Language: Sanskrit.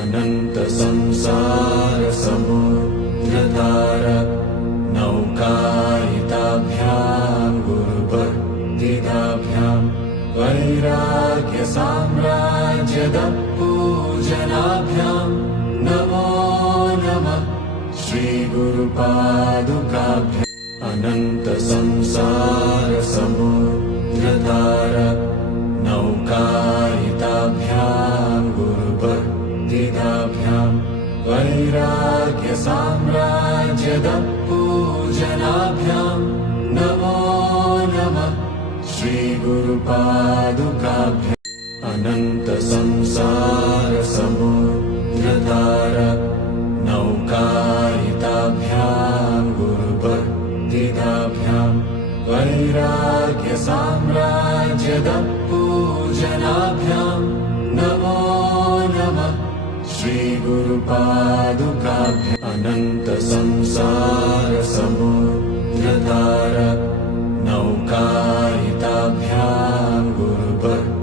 अनंत संसार समुद्रतार नौकायिताभ्यां गुरुभक्तिदाभ्यां वैराग्य साम्राज्यद पूजनाभ्यां नमो नमः श्री गुरुपादुकाभ्याम् अनंत संसार समुद्रतार नौकायिताभ्यां गुरुभक्तिदाभ्यां वैराग्य साम्राज्यद पूजनाभ्यां नमो नमः श्री गुरुपादुकाभ्याम् अनंत संसार समुद्रतार नौकायिताभ्यां गुरुभक्तिदाभ्यां वैराग्य साम्राज्यद पूजनाभ्यां नमो नमः श्री गुरुपादुकाभ्याम् अनंत संसार समुद्रतार नौकायिताभ्यां गुरुभक्तिदाभ्यां